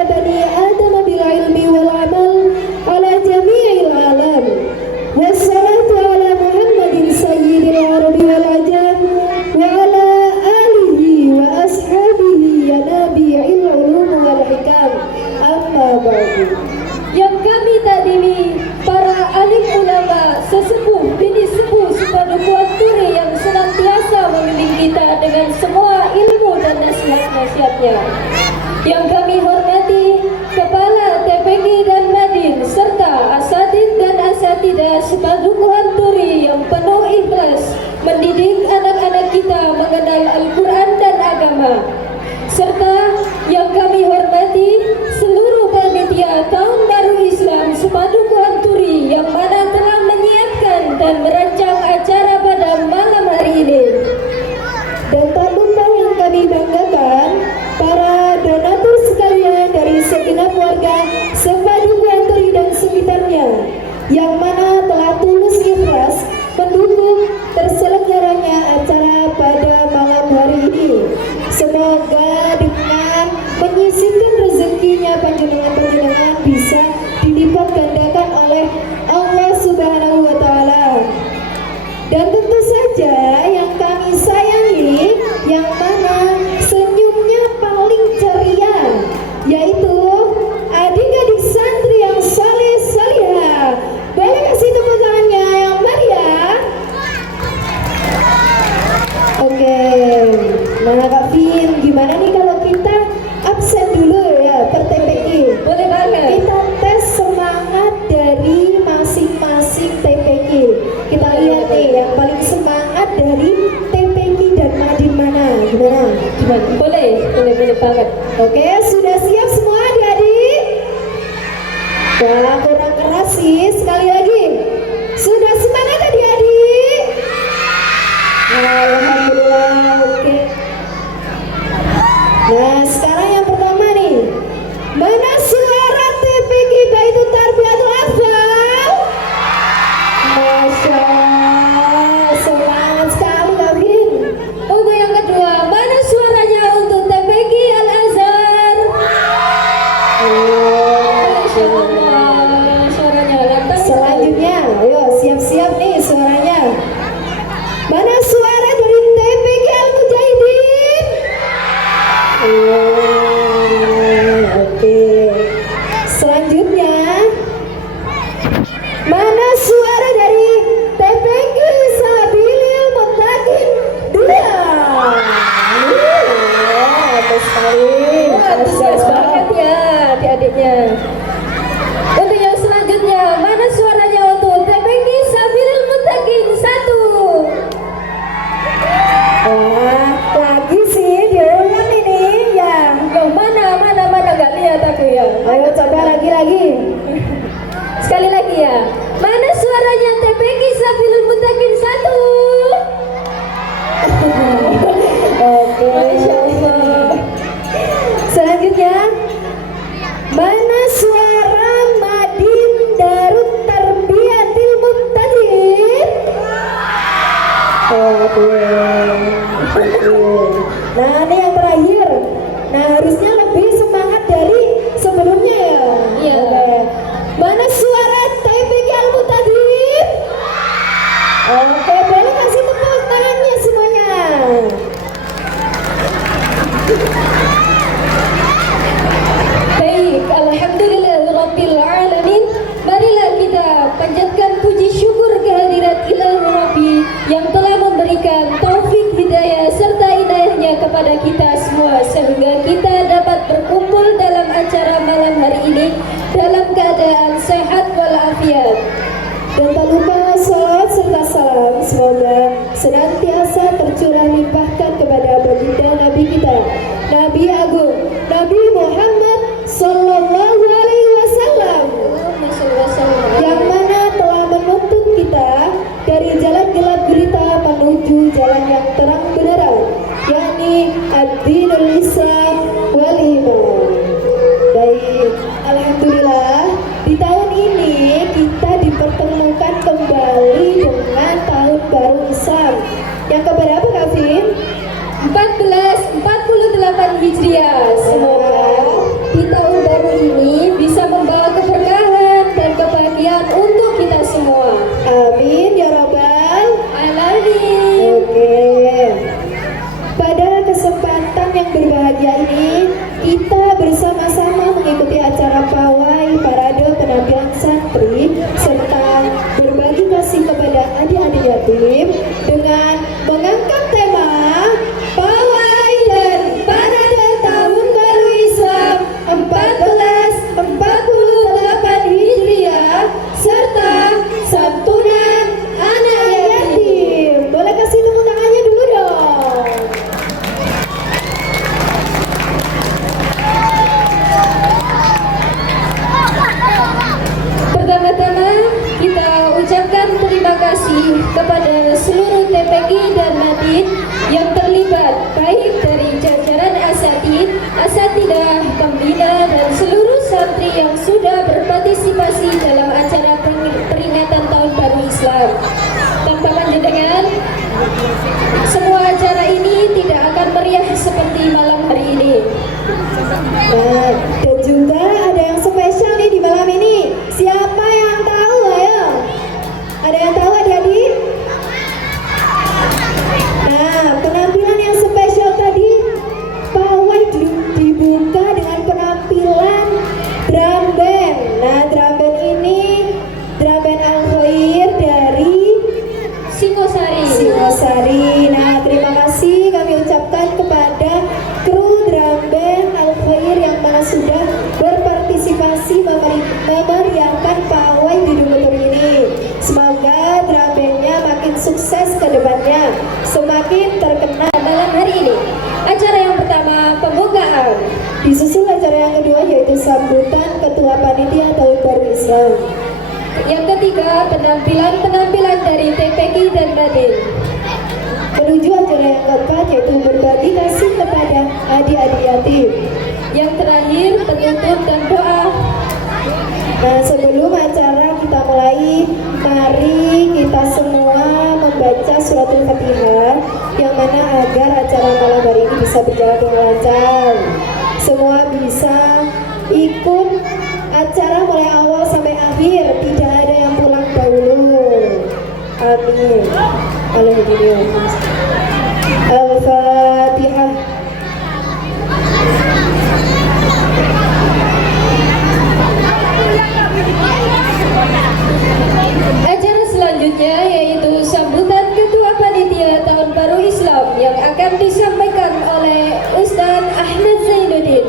ala bani Adam bil ilmi wal amal ala jami'il alam. Wassalatu ala Muhammadin sayyidil arabi wal ajam wa ala alihi wa ashabihi ya nabi'il ulum wal hikam. Amma ba'du. Yang kami tadimi para alim ulama, sesepuh, bini sepuh, sepaduku Turi yang senantiasa membimbing kita dengan semua ilmu dan nasihat-nasihatnya. Yang kami hormati Kepala TPG dan Madin serta asatid dan asatidah sepaduku Turi yang penuh ikhlas mendidik anak-anak kita mengenal Al-Quran dan agama. Serta yang kami hormati seluruh panitia Tahun Baru Islam Sepadukuan Turi yang mana telah menyiapkan dan merancang acara pada malam hari ini. Dan tak lupa yang kami banggakan para donatur sekalian dari segenap warga Sepadukuan Turi dan sekitarnya yang mana telah tulus ikhlas mendukung terselenggaranya acara pada malam hari ini. Semoga dengan menyisihkan rezekinya panjenengan-panjenengan bisa dilipat gandakan oleh Allah Subhanahu wa Ta'ala. Dan tentu saja yang kami sayangi, yang mana senyumnya paling ceria, yaitu adik-adik santri yang saleh salihah. Boleh kasih tepuk tangannya yang meriah? Oke, nah Kak Vin, gimana nih kalau kita absen dulu ya per TPG? Boleh banget. Kita tes semangat dari masing-masing TPG. Kita lihat nih yang paling semangat dari TPG dan Madin mana? Gimana? Boleh banget. Oke, sudah siap semua adik-adik? Wah, kurang keras sih. Sekali lagi. Sudah semangat adik-adik? Alhamdulillah, oke. Nah, sekarang yang pertama nih. Mana suara TPG Baitul Tarbiyatul Atfal? Masya Allah, semangat sekali Kak Vin. Untuk yang kedua, mana suaranya untuk TPG Al-Azhar? Masya Allah, suaranya lantang. Selanjutnya, ayo siap-siap nih suaranya. Mana suara dari TPG Al-Mujahidin? Oke. Selanjutnya, mana suara dari TPG Sabilil Muttaqin 2? Bagus sekali. Antusias banget ya adik-adiknya. Untuk yang selanjutnya, mana suaranya untuk TPG Sabilil Muttaqin 1? Wah, lagi sih diulang ini ya. Loh, mana gak lihat aku ya. Ayo coba lagi. Sekali lagi ya. Mana suaranya TPG Sabilil Muttaqin 1? Oke. Masya Allah. Selanjutnya, mana suara Madin Darut Tarbiyatil Muttaqin? Nah, ini yang terakhir. Nah, harusnya lebih semangat dari sebelumnya ya. Iya. Oke. Mana suara TPG Al Muttaqin? bersama-sama mengikuti acara pawai, parade, penampilan santri, serta berbagi kasih kepada adik-adik yatim dengan mengangkat tema pawai dan parade tahun baru Islam 1448 Hijriah serta santunan anak yatim. Boleh kasih tepuk tangannya dulu dong. Pertama-tama kita ucapkan terima kasih kepada seluruh TPQ dan Nadin yang terlibat, baik dari jajaran asatid, asatidah, pembina dan seluruh santri yang sudah berpartisipasi dalam acara peringatan Tahun Baru Islam. Tanpa panjenengan, semua acara ini tidak akan meriah seperti malam hari ini. Nah, dan juga ada yang spesial nih di malam ini. Siapa yang tahu? Ayo. Ada yang tahu adik-adik? Nah, penampilan yang spesial tadi pawai dibuka dengan penampilan drum band. Nah, drum band ini drum band Al Khair dari Singosari. Nah, terima kasih kami ucapkan kepada kru drum band Al Khair yang mana sudah berpartisipasi memeriahkan pawai di Dumutur ini. Semoga drum bandnya makin sukses ke depannya, semakin terkenal. Malam hari ini, acara yang pertama pembukaan, Disusul acara yang kedua yaitu sambutan Ketua Panitia Tahun Baru Islam. yang ketiga penampilan dari TPQ dan Nadin. Menuju acara yang keempat yaitu berbagi kasih kepada adik-adik yatim. Yang terakhir penutup dan doa. Nah, sebelum acara kita mulai, mari kita semua membaca suratul Fatihah yang mana agar acara malam hari ini bisa berjalan dengan lancar. Semua bisa ikut acara mulai awal sampai akhir, tidak ada yang pulang dahulu. Amin. Al-Fatihah. Acara selanjutnya yaitu sambutan Ketua Panitia Tahun Baru Islam yang akan disampaikan oleh Ustaz Ahmad Zainuddin.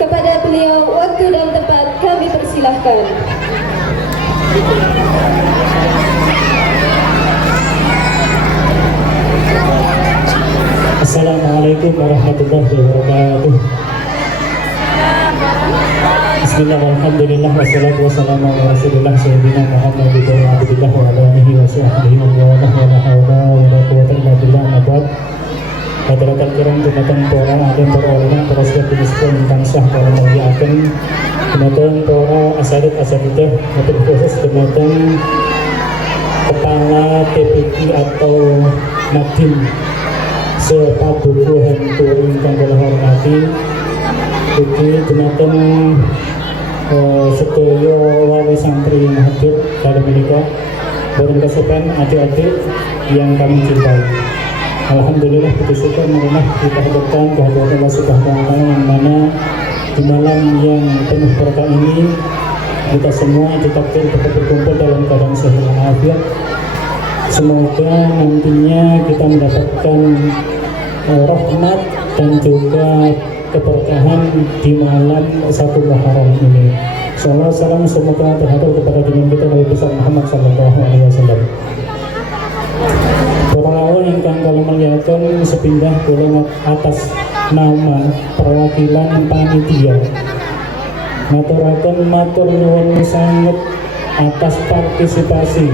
Kepada beliau waktu dan tempat kami persilahkan. Assalamualaikum warahmatullahi wabarakatuh. Bismillahirrahmanirrahim. Wassalatu wassalamu ala rasulillah sayyidina Muhammad wa abdillah wa ala alihi wa sahbihi wa la hawla wa la quwwata illa billah. Abad Hadirat kiram dumateng para alim para ulama para sahabat miskin ingkang sah para mulyakaken dumateng para asatid-asatidah matur khusus dumateng Kepala TPQ atau Nadin sepadukuhan turu ingkang kula hormati iki dumateng sedaya wali santri yang hadir dalam menika bareng kesukaan adik-adik yang kami cintai. Alhamdulillah puji syukur marilah kita haturkan kehadirat Allah Subhanahu wa taala yang mana di malam yang penuh berkah ini kita semua ditakdir dapat berkumpul dalam keadaan sehat walafiat. Semoga nantinya kita mendapatkan rahmat dan juga keberkahan di malam 1 Muharram ini. Sallallahu salam semoga terhadir kepada junjungan kita Nabi besar Muhammad sallallahu alaihi wasallam. Para lawan ingkang kala mulyakaken sepindah kula atas nama perwakilan panitia maturaken matur nuwun sanget atas partisipasi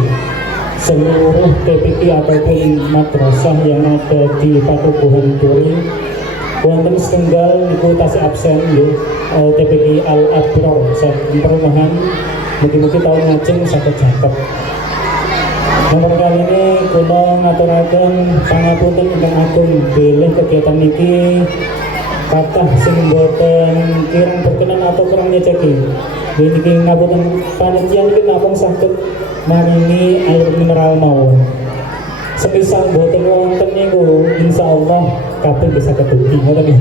seluruh TPQ ataupun madrasah yang ada di Padukuhan Turi. Wonten setunggal niku tasih absen nggih TPQ Al Abrar saking perumahan mugi-mugi tahun ngajeng saged jaket. Nomor kali ini kula ngaturaken pangapunten ingkang agung bilih kegiatan niki kathah sing boten kirang berkenan atau kurang nyeceki. Niki ngapunten panitia niki namung saged maringi air mineral mawon. Semisal boten wonten niku insyaallah kabeh bisa ketuki ngoten nggih.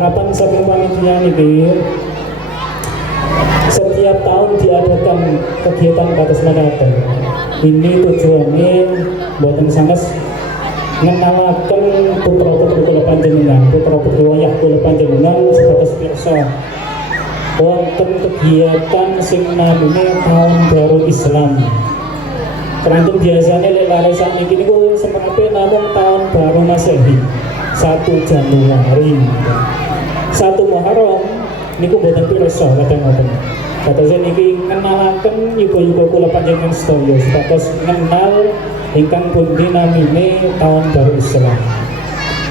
harapan saking panitia niki setiap tahun diadakan kegiatan kados mekaten. Ini tujuannya buatan sangat ngenalaken putra-putri kula panjenengan, putra-putri wayah kula panjenengan sebatas pirsa wonten kegiatan sing namine tahun baru Islam. Kerantun biasanya lek lare sakniki niku semenape namung tahun baru Masehi 1 Januari. 1 Muharram niku boten pirsa kadang ngoten. Kados niki ngenalaken ibu-ibu kula panjenengan sedaya sebatas ngenal ingkang pundi namine tahun baru Islam.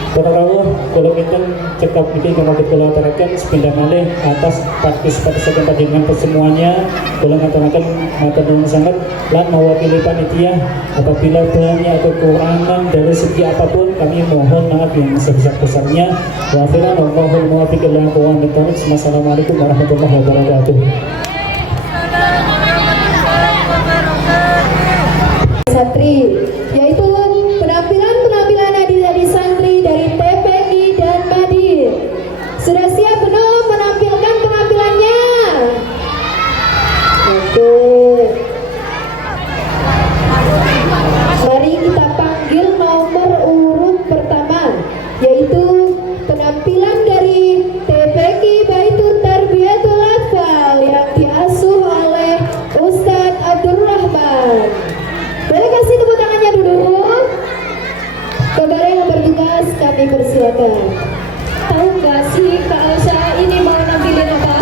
Para rawuh kula kinten cekap niki kula aturaken sepindah malih atas partisipasi saking panjenengan semuanya. Kula ngaturaken matur nuwun sanget lan mewakili panitia apabila banyak kekurangan dari segi apapun kami mohon maaf yang sebesar-besarnya. Wa akhiran wallahul muwaffiq ila aqwamit thoriq. Wassalamualaikum warahmatullahi wabarakatuh. Santri, yaitu penampilan adik-adik santri dari TPI dan Madir. Sudah siap belum menampilkan penampilannya? Oke. Mari kita panggil nomor urut pertama, yaitu penampilan dari TPI Baitul Tarbiyatul Atfal yang diasuh oleh Ustadz Abdul Rahman. Boleh kasih tepuk tangannya dulu. Kepada yang bertugas kami persilakan. Tahu nggak sih Kak Elsa ini mau nampilin apa?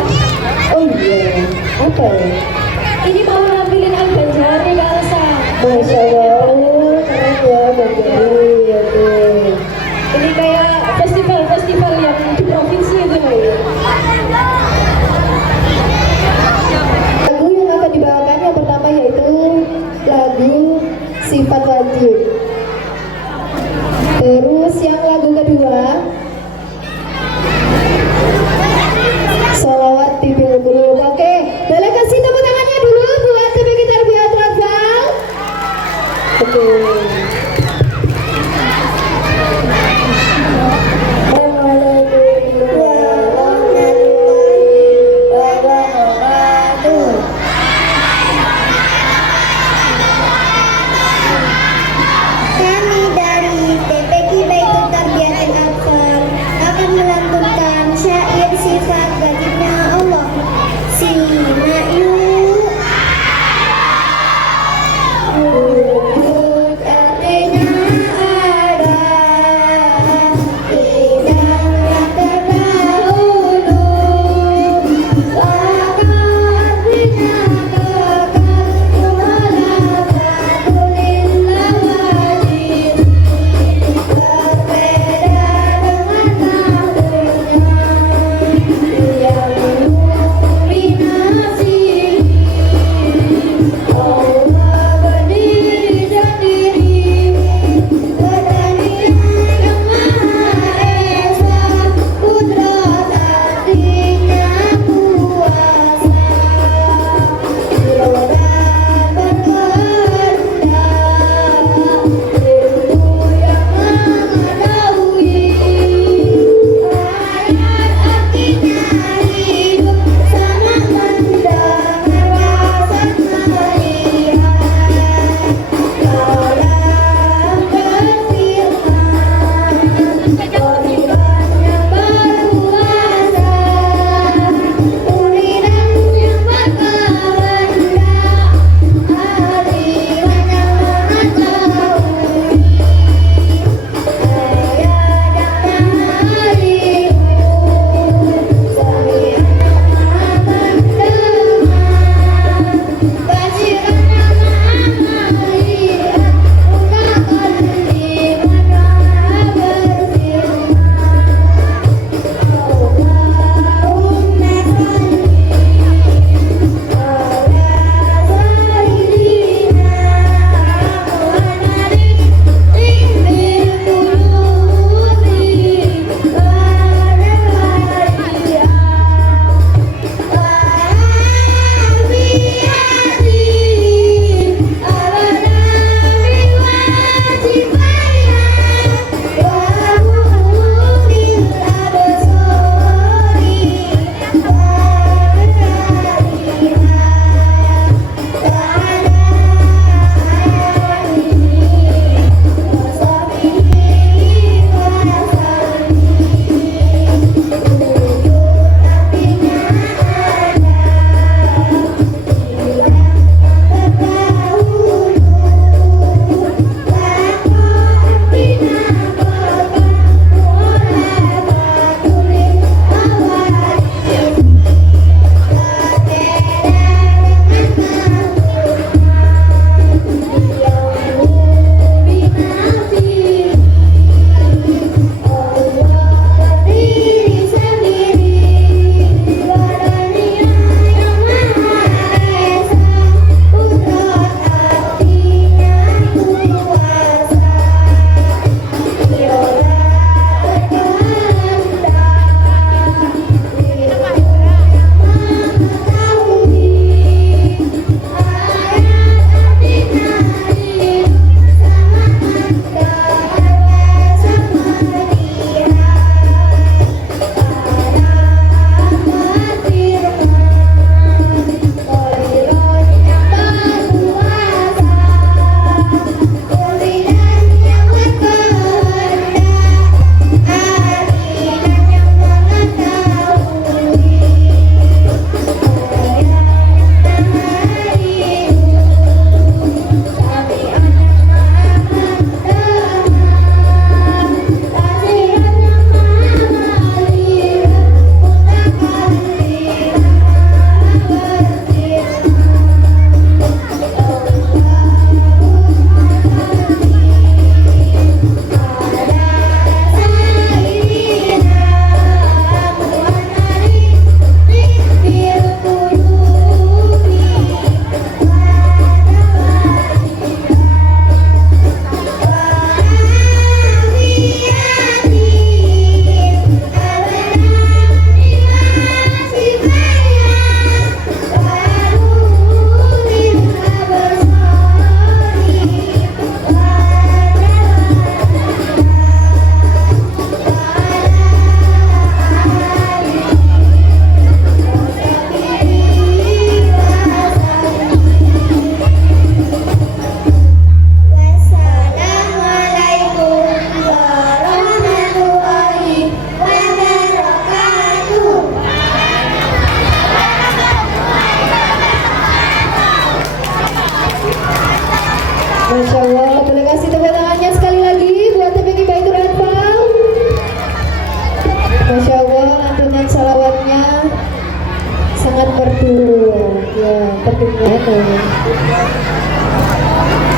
Oh iya, apa ya? Ini mau nampilin Al-Banjari Kak Elsa. Masya Allah, keren ya Banjari. Oke. Ini kayak festival-festival yang di provinsi itu. Lagu yang akan dibawakan yang pertama yaitu lagu Sifat Wajib. Terus yang lagu kedua Sholawat Tibil Qulub. Oke, boleh kasih tepuk tangannya dulu buat TPI Tarbiyatul Atfal. Oke. Kami dari TPI Baitul Tarbiyatul Atfal akan melantunkan syair sifat wajibnya Allah. Simak yuk. Wujud artinya ada, tidak terdahulu. Maka artinya kekal wala batulillah wajib. Berbeda dengan akhirnya, dia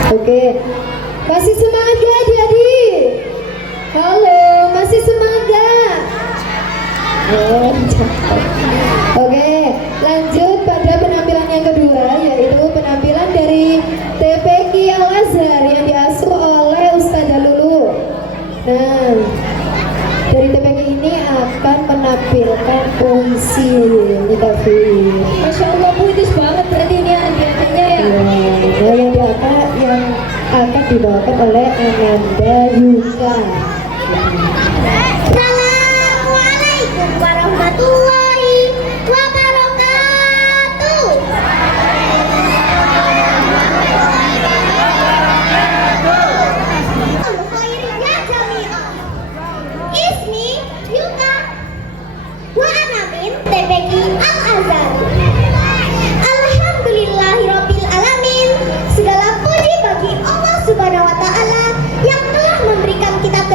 Oke, masih semangat gak adik-adik? Halo, masih semangat gak? Oh, cakep. Oke, lanjut pada penampilan yang kedua, yaitu penampilan dari TPQ Al-Azhar yang diasuh oleh Ustazah Lulu. Nah, dari TPQ ini akan menampilkan puisi kita Masya Allah, puitis banget berarti ini adik-adiknya ya. yang akan dibawakan oleh Ananda Yuka. Assalamualaikum warahmatullahi wabarakatuh. Khairnya jami'ah. Ismi Yuka wa ana min TPQ Al-Azhar. Alhamdulillahirabbil alamin. Segala puji bagi Allah Subhanahu wa taala yang telah memberikan kita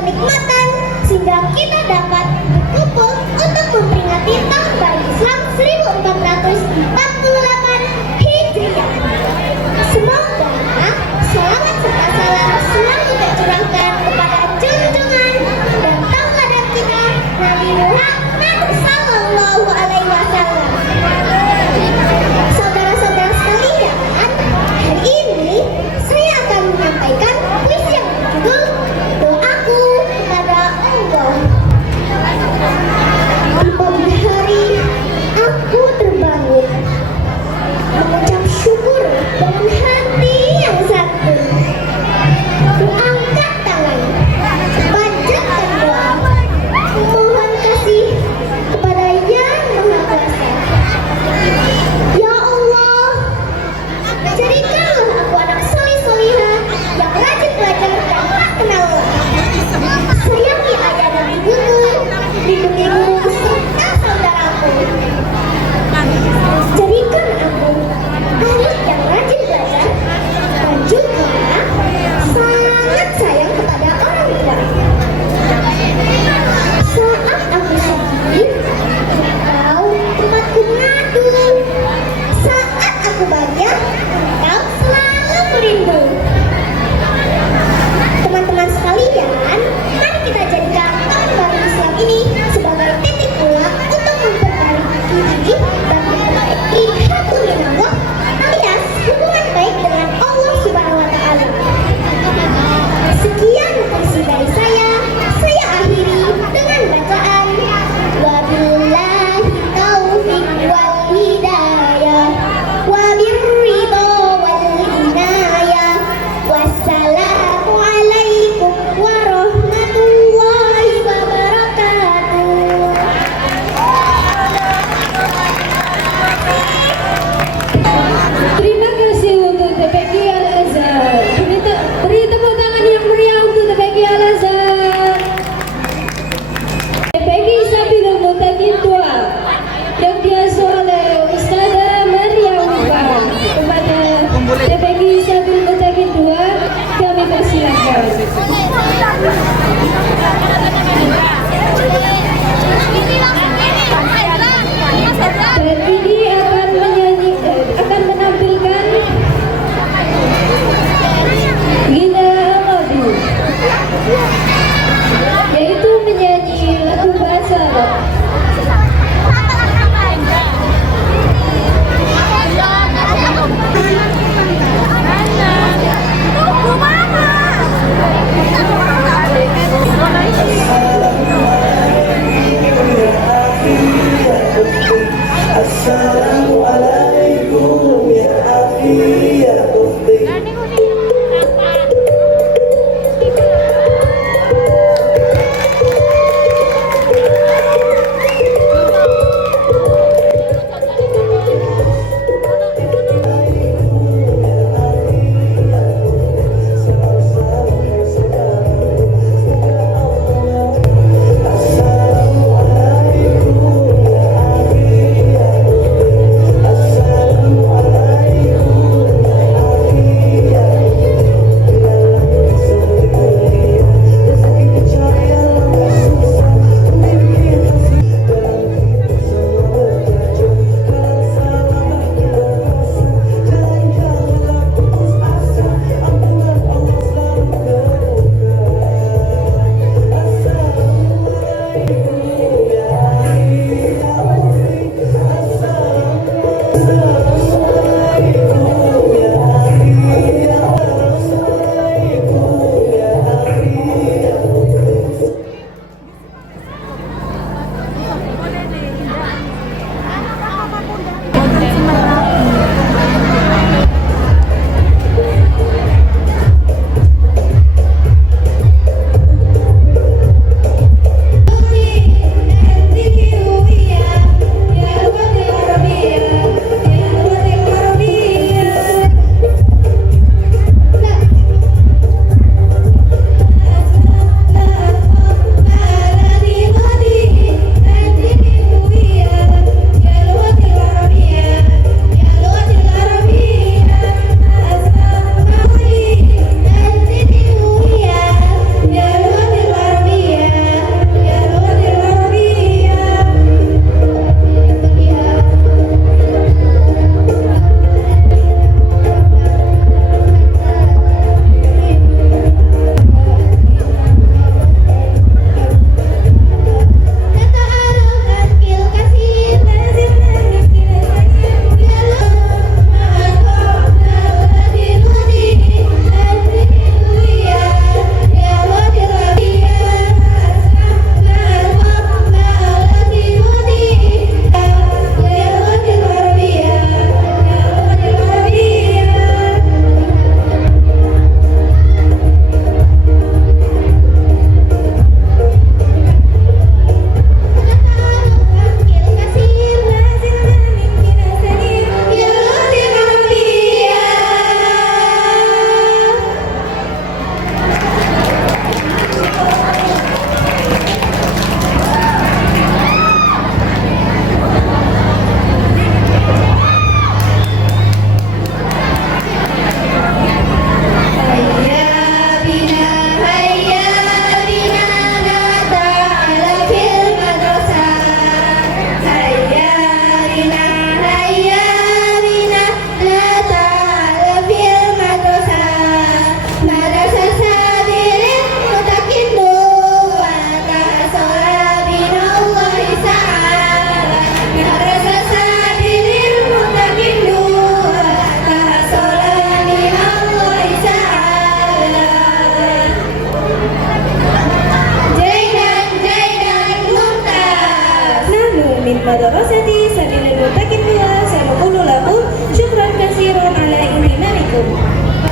min madrasati Sabilul Muttaqin 2 saya naqulu lakum syukran katsiran ala ihtimamikum.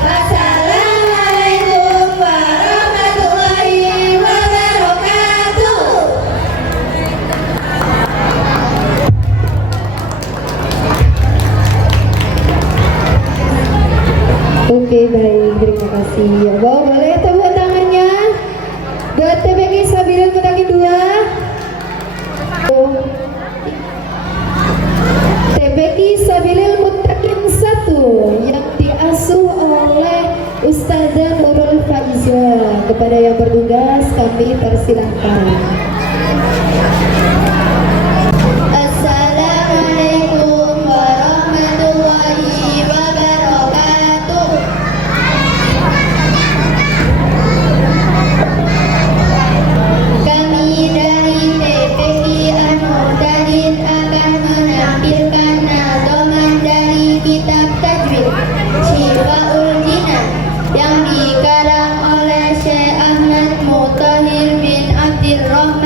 Wassalamualaikum warahmatullahi wabarakatuh. Oke, baik, terima kasih. Ya, boleh tepuk tangannya buat TPK Sabilul Muttaqin 2. TPK Sabilul Muttaqin 1 yang diasuh oleh Ustazah Nurul Faiza. Kepada yang bertugas kami persilahkan. Assalamualaikum warahmatullahi wabarakatuh. Kami dari TPK An-Nurdin akan menampilkan nazoman dari kitab tajwid Syifaul Jinan yang dikarang oleh Syekh Ahmad Mutahhir bin Abdurrahman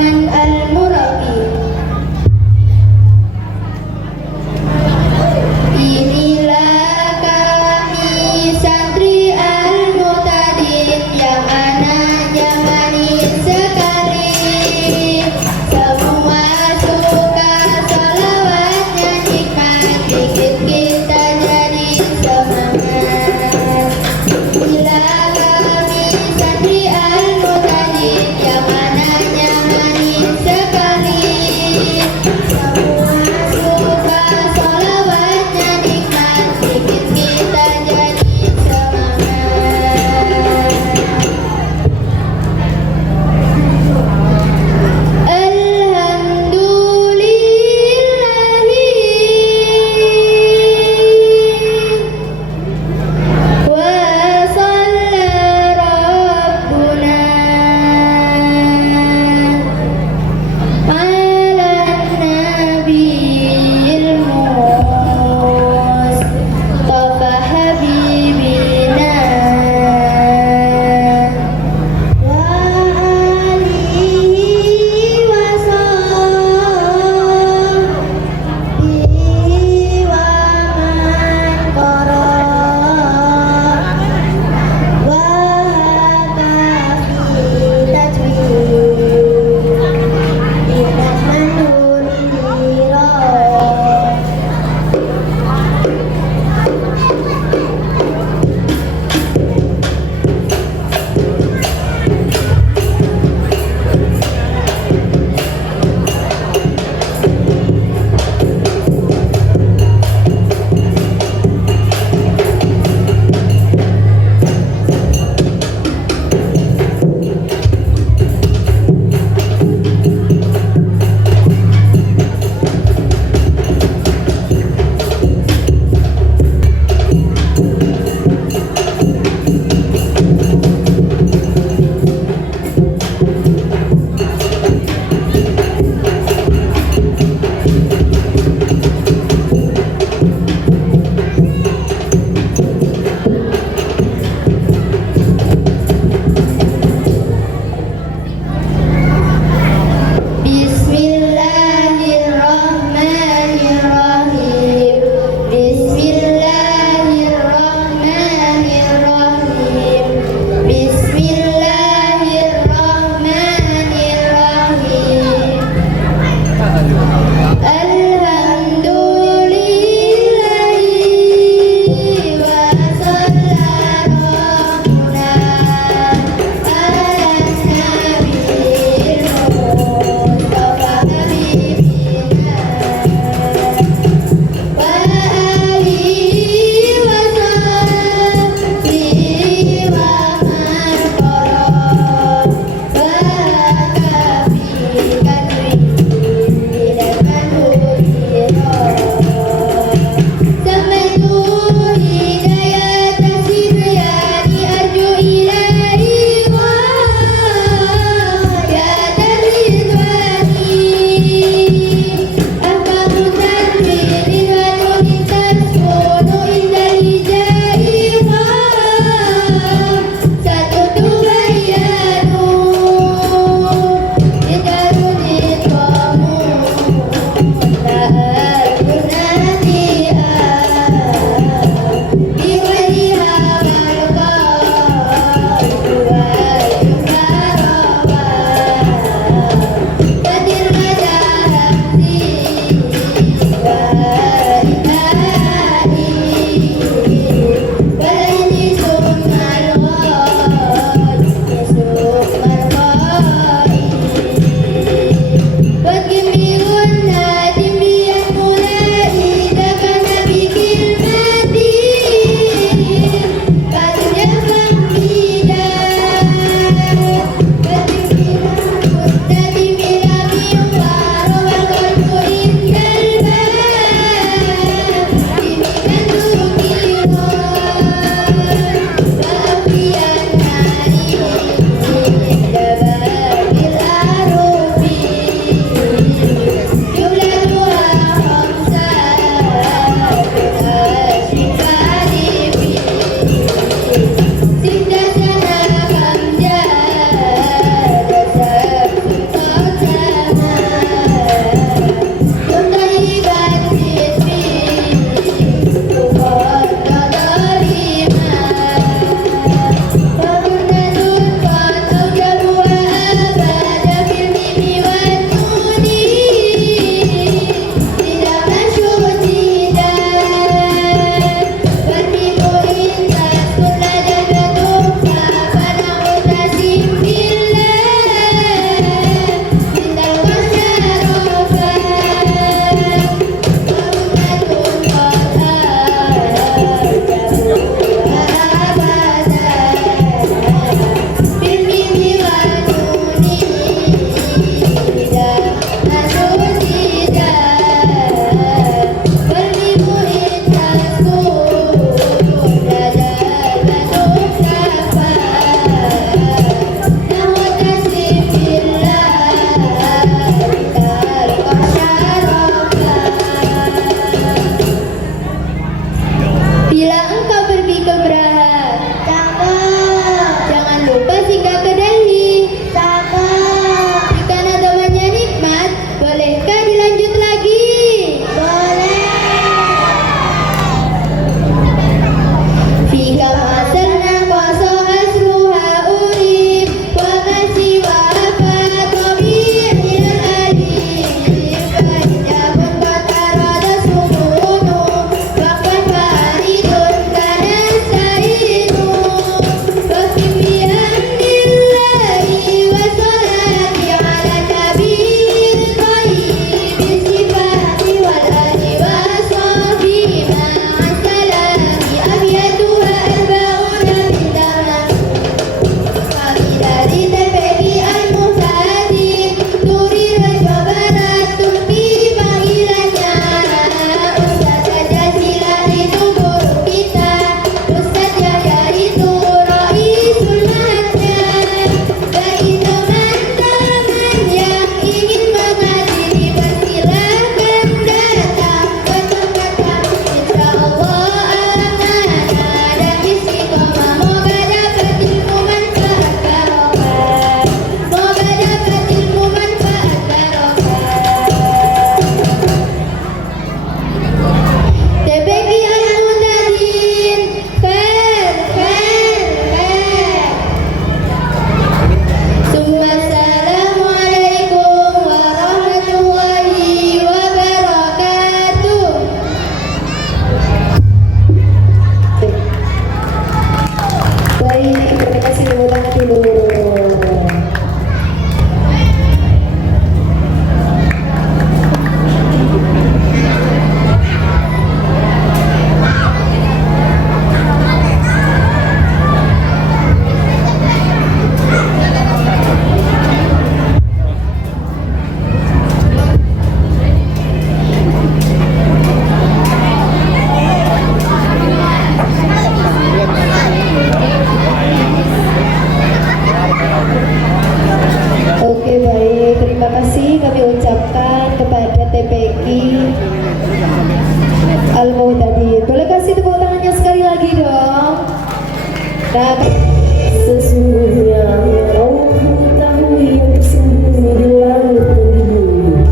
Sesungguhnya Allah mengetahui yang tersembunyi di langit dan di bumi.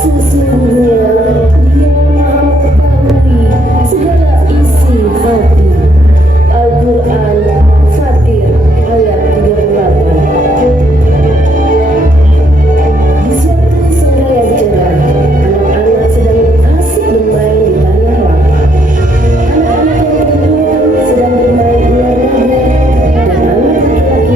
Sesungguhnya Dia Maha mengetahui segala isi hati. Al-Quran Fatir ayat 38. Di suatu sore yang cerah, anak-anak sedang asik bermain di tanah lapang. Anak-anak yang perempuan sedang bermain olahraga dan anak laki-laki bermain layang-layang. Amir senang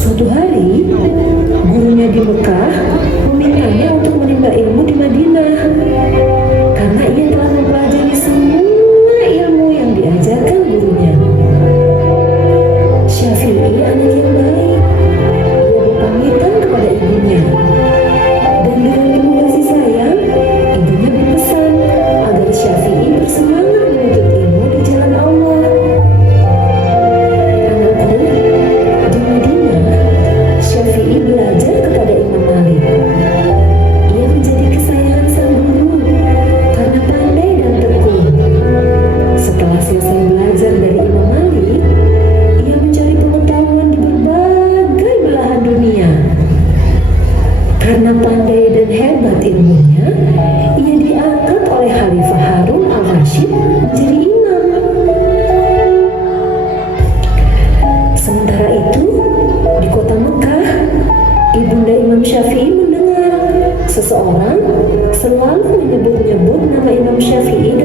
sekali. Dia punya layang-layang baru. Layang-layang Amir terbang belajar kepada Imam Malik. Ia menjadi kesayangan sang guru Syafi'i